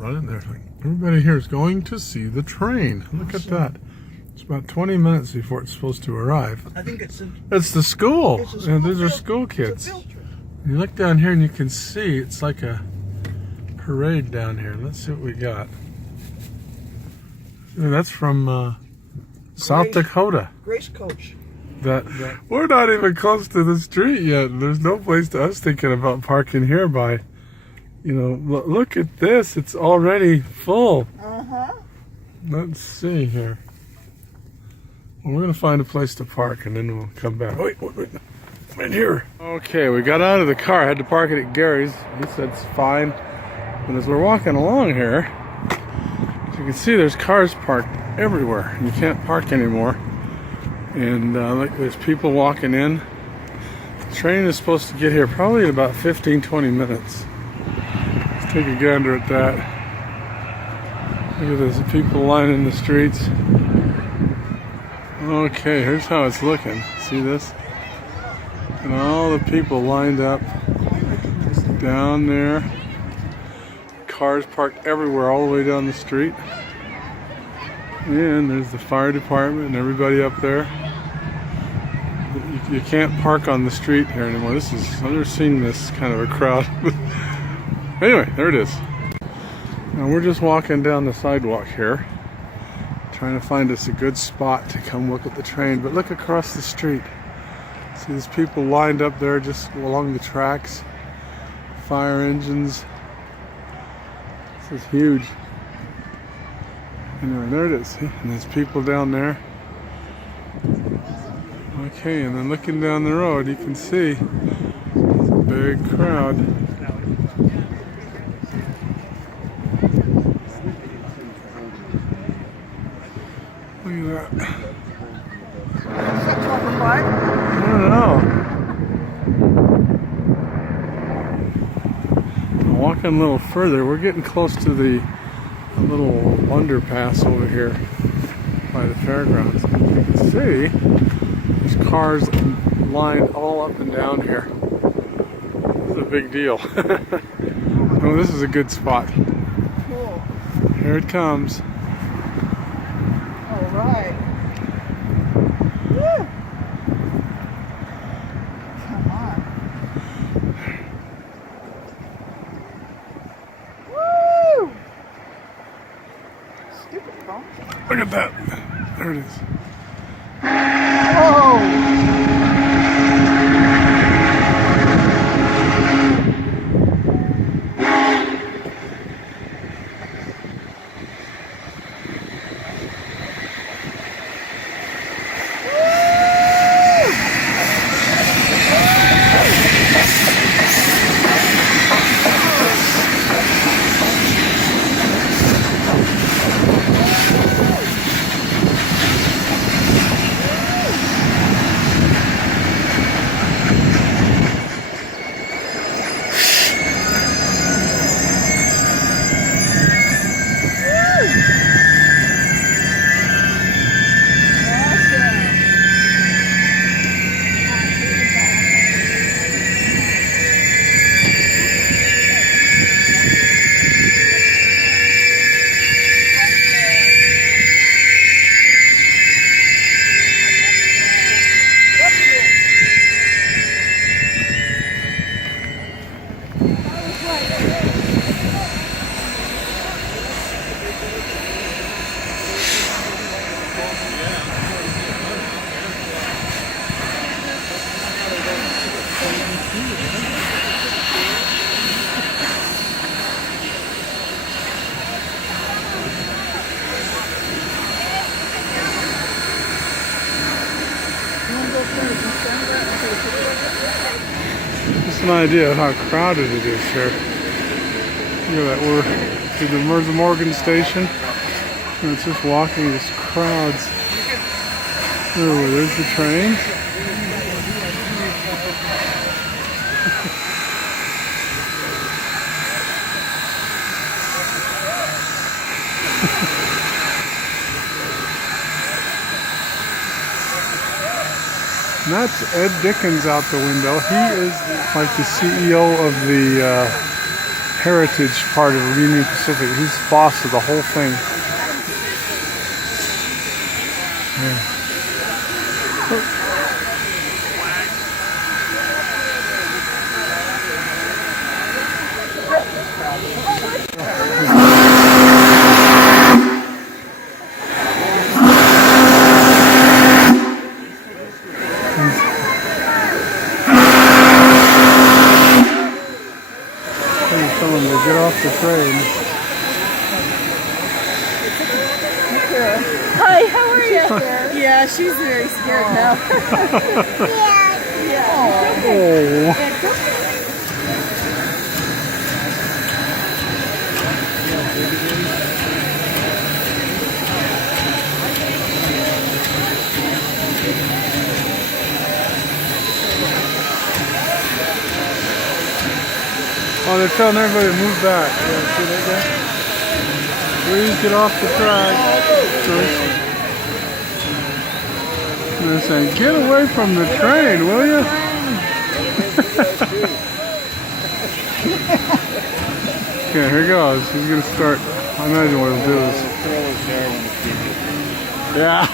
running there. Like, everybody here is going to see the train. Look at that. It's about 20 minutes before it's supposed to arrive. I think it's the school. It's a school These are field. school kids. It's a field trip. You look down here and you can see it's like a parade down here. Let's see what we got. That's from South Dakota. Grace Coach. We're not even close to the street yet. There's no place to us thinking about parking here by, you know, look at this. It's already full. Uh-huh. Let's see here. Well, we're going to find a place to park and then we'll come back. Wait. Right here. Okay, we got out of the car. I had to park it at Gary's. He said it's fine. And as we're walking along here, as you can see there's cars parked everywhere. You can't park anymore. And look, there's people walking in. The train is supposed to get here probably in about 15-20 minutes. Let's take a gander at that. Look at this, people lining the streets. Okay, here's how it's looking. See this? And all the people lined up down there. Cars parked everywhere all the way down the street. And there's the fire department and everybody up there. You can't park on the street here anymore. I've never seen this kind of a crowd. Anyway, there it is. Now we're just walking down the sidewalk here, trying to find us a good spot to come look at the train. But look across the street. See, there's people lined up there just along the tracks. Fire engines. This is huge. Anyway, there it is. See? And there's people down there. Okay, and then looking down the road, you can see there's a big crowd. Look at that. I don't know. Walking a little further, we're getting close to the little underpass over here by the fairgrounds. You can see there's cars lined all up and down here. This is a big deal. Oh, this is a good spot. Cool. Here it comes. All right. Woo. Come on. Woo! Stupid phone. Look at that. There it is. Oh! Just an idea of how crowded it is here. Look at that, we're at the Morgan station. And it's just walking, just crowds. Oh, there's the train. And that's Ed Dickens out the window. He is like the CEO of the heritage part of Union Pacific. He's the boss of the whole thing. Yeah. Tell him to get off the train. Hi, how are you? Yeah, she's very scared now. Yeah. Oh. Oh, they're telling everybody to move back. Yeah, see that guy? Please get off the track. And they're saying, get away from the train, will you? Okay, here he goes. He's going to start. I imagine what he'll do is. Yeah.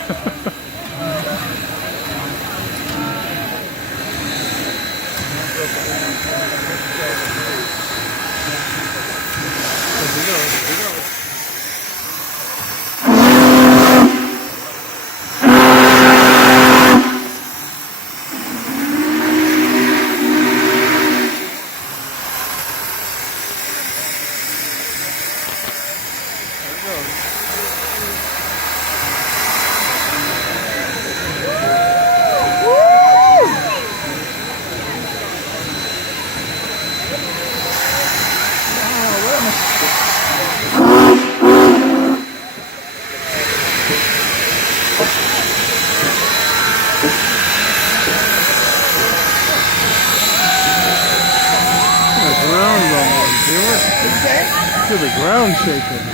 To the ground shaking.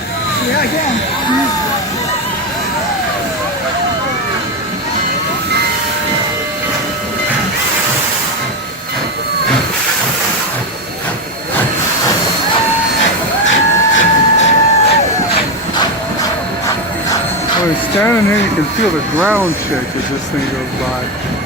Yeah, again. When he's standing here, you can feel the ground shake as this thing goes by.